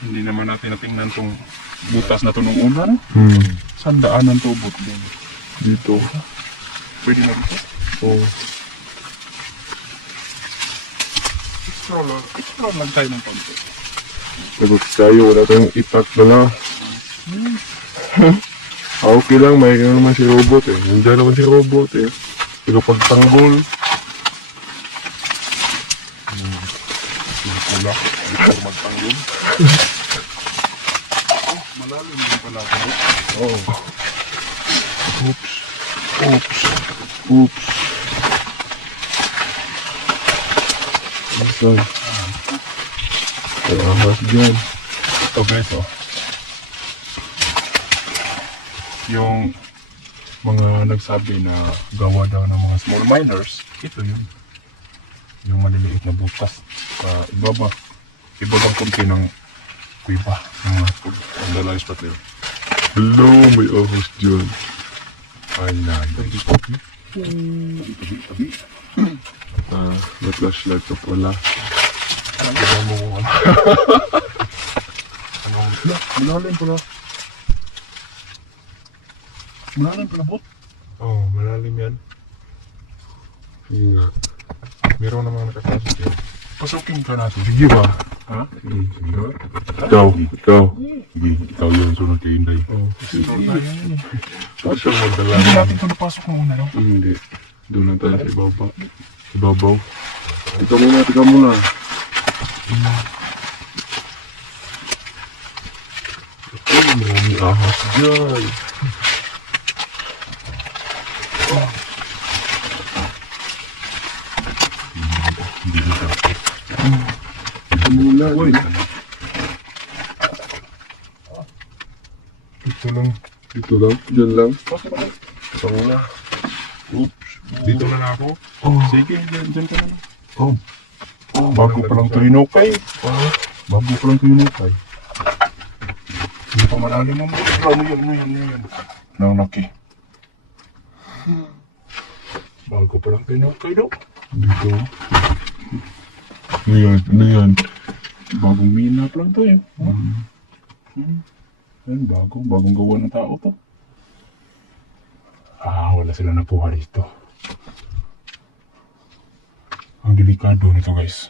Hindi naman natin natingnan tong butas na to nung una, no? Saan daanan to, but din. Dito. Pwede na dito? Oh. Explore lang tayo ng konti. Lagot tayo, wala tayong itak na lang. Okay lang, may naman si robot eh. Nandiyan naman si robot eh. Pero pagtanggol. Wala. Before magtanggol. Malalim din pala ako. Oh. Oops. Oops. Oops. Saan? Ay, ahas dyan. Ito guys, oh. Yung mga nagsabi na gawa daw ng mga small miners, ito yun. Yung maliliit na butas sa ibabang konti ng kuiba ng mga food. Ang dalay spot nila. Hello, may ahas dyan. Ay, tabi. Ah, may flashlight ka pala. Alam mo kung ano. Malalim pala. Malalim pala, bot. Oh, malalim yan. Sige nga. Meron namang nakapasok yan. Pasukin ka natin. Sige ba? Ha? Ikaw. Sige, ikaw yun. Sunod kay Inday. Oh, Sunod tayo yun eh. saan magdala? Hindi natin ito napasok ng una, no? Hindi. Doon na tayo sa ibaba. Ibabaw. Tika muna. Ay, marami ahas dyan. Hindi dito. Muna. Uy. Dito lang. Dito lang. Diyan lang. Ito muna. Oops. Dito na ako. Oh. Sige, dyan ka na. Oh. Bago pa lang ito hinukay. Bago pa lang ito hinukay. Hindi pa malalim mo. Ano yan. Nanaki. Bago pa lang ito hinukay, no? Dito. Ano yan? Bagong mina pa lang tayo. Yan, bagong gawa ng tao to. Wala sila nakuha dito. Ang delikado nito guys.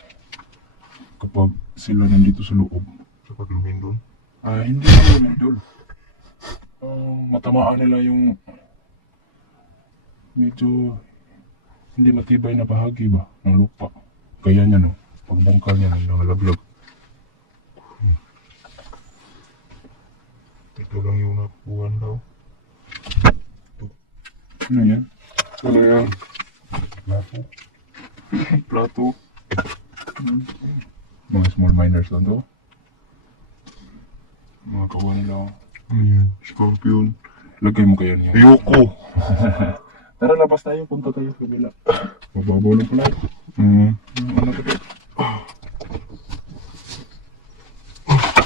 Kapag sila nandito sa loob. Dapat lumindol. Hindi naman idol. Matamaan nila yung medyo hindi matibay na bahagi ba ng lupa. Kaya niya no, pagbungkal niya ng nalaglag. Ito lang yung nakuhan daw. Ano yan? Ano yan? Plato. Plato. Mga small miners lang to. Mga kawan nila. Ano yan? Scorpion. Lagay mo kaya niya. Ayoko! Tara, labas tayo. Punta tayo sa kabila. Mababaw lang pala. Ano to?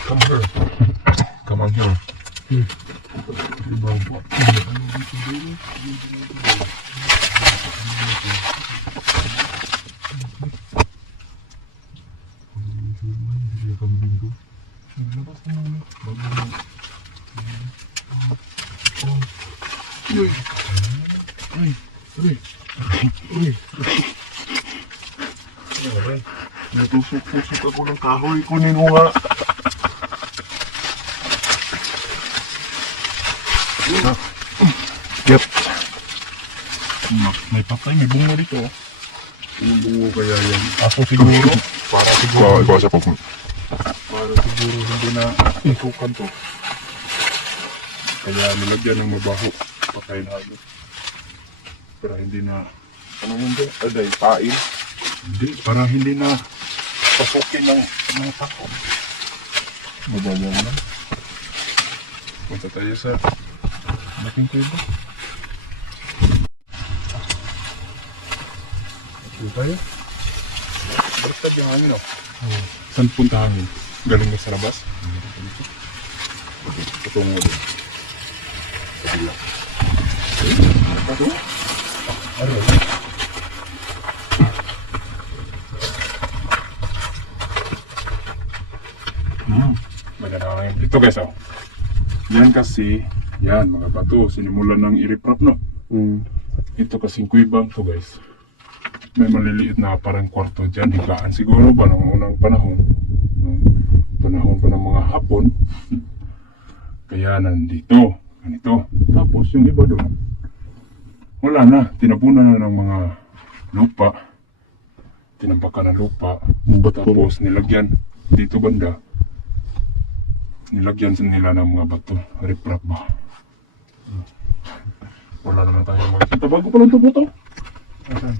Come here. Come on here. Ibabaw. Labas na naman. Uy! Uy! Natusok-pusok ako ng kahoy. Kunin mo nga. Yep. May patay, may bunga dito. Yung bungo kaya yan. Aso siguro. Para siguro. Ibasa po. Para siguro hindi na isukan to. Kaya nilagyan ng mabaho. Patay na agad. Para hindi na... Ano yun doon? Aday, pain. Hindi, para hindi na pasukin ng mga tao. Mababaw na. Punta tayo sa laking kubo. Ito tayo. Baliktad yung hangin, no? Saan punta hangin? Galing ka sa labas? Patungo din. Kabila. Ito? Ano? Magandang ito guys, oh. Yan kasi, yan mga bato, sinimulan ng i-reprop, no? Ito kasing kuibang to guys. May maliliit na parang kwarto dyan, higaan siguro ba ng unang panahon. No? Panahon pa ng mga hapon. Kaya nandito, ganito. Tapos yung iba doon, wala na, tinapunan na ng mga lupa. Tinampakan ng lupa. Tapos nilagyan dito banda. Nilagyan nila ng mga bato. Riprap ba? Wala naman tayo makikita. Bago pa lang ito buto. Asan?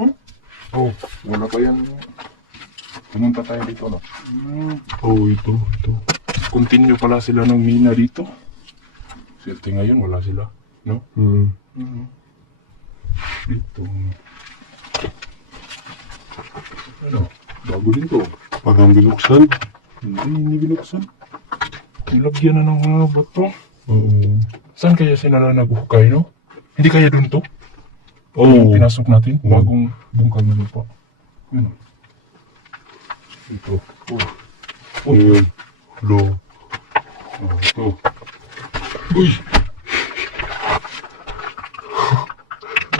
Huh? Oh, wala pa yan. Pumunta tayo dito, no? Oh, ito. Continue pala sila ng mina dito. Swerte ngayon, wala sila. No? Dito. Ano? Bago din to. Parang binuksan. Hindi binuksan. Nilagyan na ng mga bato. Oo. Saan kaya sila naghuhukay, no? Hindi kaya dun to? Oo. Pinasok natin, Oo. bagong bungkal na lupa. Ano? Ito. Oh. Ayun. Lo. Oh, ito. Uy!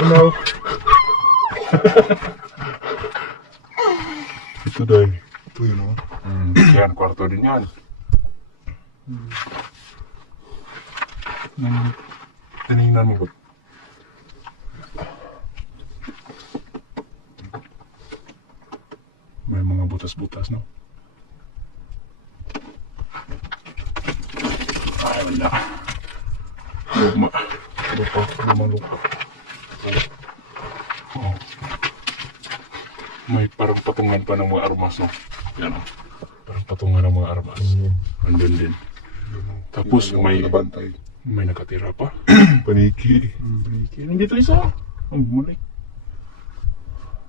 Hello? Ito dahil. Ito yun, oh. Yan, kwarto din yan. Tinignan mo ba? May mga butas-butas, no? Ay, wala. Luma. Lupa. Lumang lupa. Oh. May parang patungan pa ng mga armas, no? Yan, oh. Parang patungan ng mga armas. Andun din. Tapos may nakatira pa. Paniki. Nandito isa. Ang bumalik.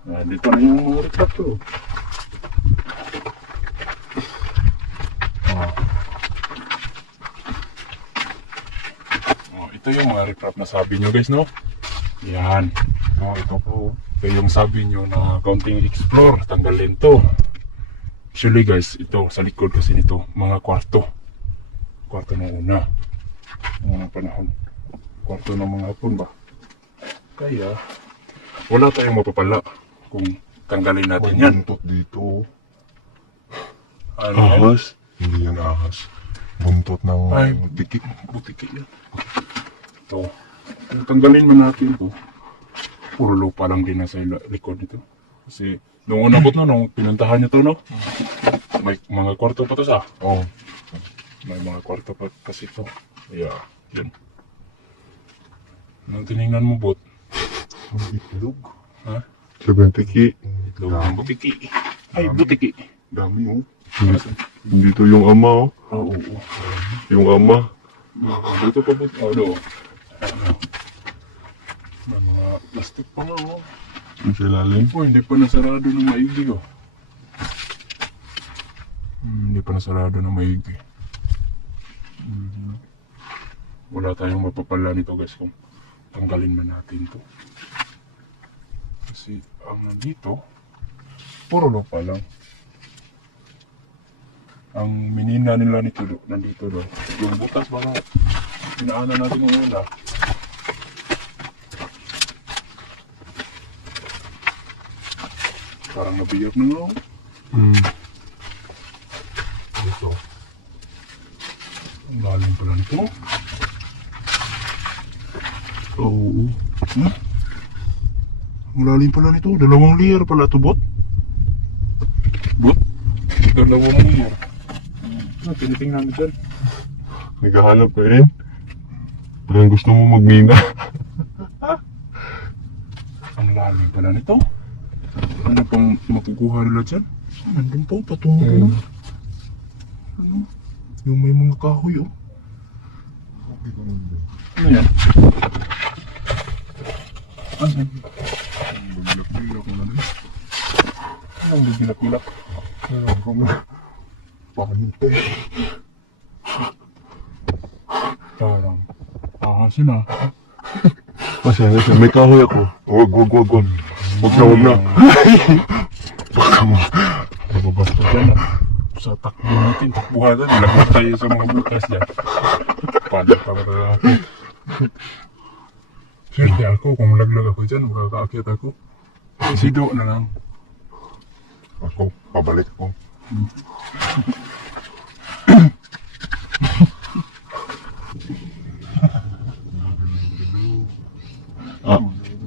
Dito na yung mga retrato. Ito yung mga recrap na sabi nyo guys, no? Yan. Ito po. Ito yung sabi nyo na counting explore. Tanggalin to. Actually guys, ito sa likod kasi nito, mga kwarto. Kwarto ng una. Unang panahon. Kwarto ng mga hapon ba? Kaya, wala tayong mapapala kung tanggalin natin yan. Buntot dito. Ano yan? Ahas? Hindi yan ahas. Buntot ng Ay, butiki. Butiki yan. Ito. Kung tanggalin man natin ito, puro lupa lang din nasa likod nito. Kasi, nung una po nung pinuntahan nyo to, no? May mga kwarto pa to sa. Oh. May mga kwarto pa kasi ito. Yeah, yan. Nung tinignan mo, bot, Ang itlog. ha? Sa bentiki. Itlog ng butiki. Ay, butiki. Dami, oh. Dito yung ama, oh. Oo, oo. Yung ama. Dito pa bot. Oh, do. Ano? May mga plastic pa nga, oh. Yung sa ilalim. Oh, hindi pa nasarado ng maigi, oh. Hindi pa nasarado ng maigi. Wala tayong mapapala nito guys kung tanggalin man natin to. Kasi ang nandito, puro lupa lang. Ang minina nila nito nandito do. Yung butas ba na pinaanan natin ng una. Parang nabiyag na nga. Dito. Ang lalim pala nito. Oo. Ang lalim pala nito. 2 layer pala ito, bot. Bot? 2 layer. Tinitingnan mo dyan. Naghahanap ka rin. Parang gusto mo magmina. Ang lalim pala nito. Ano pang makukuha nila dyan? Nandun pa, patungo pa na. Ano? Yung may mga kahoy, oh. Ano yan? Ano yan? Bigilak-bilak na lang. Anong bigilak-bilak? Pakahintay. Parang ahas yun, ah. Masaya siya. May kahoy ako. Wag. Wag na. Baka mo. Mababasta dyan, ah. Sa takbo na natin. Takbuhatan. Lagot tayo sa mga bukas dyan. Paano pa ba lalaki? Swerte ako. Kung laglag ako dyan, makakaakyat ako. Sido na lang. Ako, pabalik ko.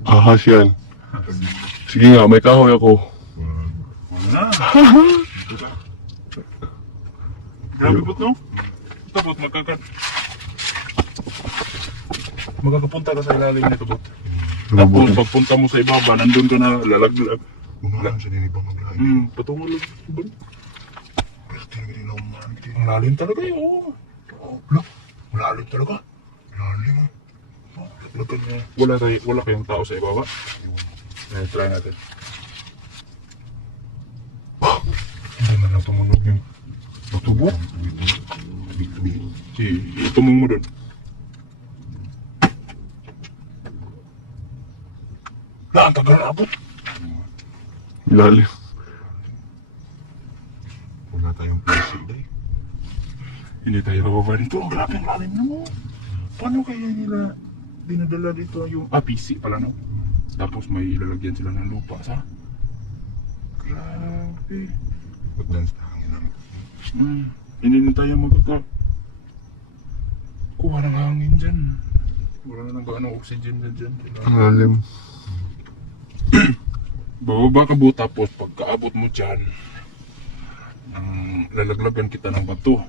Ahas yan. Sige nga, may kahoy ako. Wala. Grabe po, no? Tapos magkakapunta ka sa ilalim nito, bot. Tapos pagpunta mo sa ibaba, nandun ka na lalaglag. Umahan siya din ibang maglahin. Patungo lang. Pero talaga nila umahan. Ang lalim talaga yun, oo. Wala. Malalim talaga. Lalim ah. Laglag niya. Wala kayong tao sa ibaba. Try natin. Hindi man lang tumunog yung Matubo? tubig-tubig. Itumong mo dun. Ang tagal abot. Lalim. Wala tayong PC day. Hindi tayo bababa dito. Ang grabe ang lalim na mo. Paano kaya nila dinadala dito yung PC pala, no? Tapos may ilalagyan sila ng lupa sa. Grabe. Pag-dance na hangin namin. Hindi na tayo kuha ng hangin dyan. Wala na ba ng oxygen na dyan? Ang lalim. Bababa ka po, tapos pagkaabot mo dyan, lalaglagan kita ng bato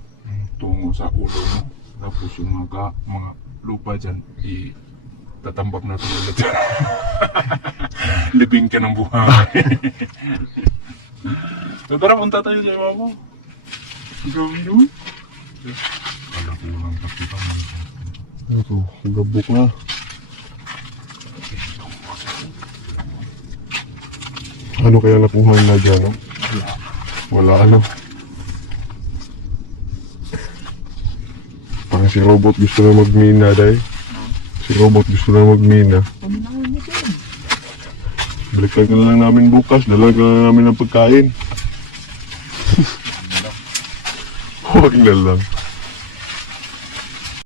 tungo sa ulo mo. Tapos yung mga lupa dyan, tatambak natin ulit dyan. Libing ka ng buhay. So tara, punta tayo sa iba mo. Gawin mo. Kala ko lang pakita mo. Ito, gabok na. Ano kaya nakuha nila dyan, no? Wala ano. Parang si Robot gusto na magmina dahil. Si Robot gusto na magmina. Balikan ka na lang namin bukas. Dalagan ka na lang namin ng pagkain. Huwag na lang.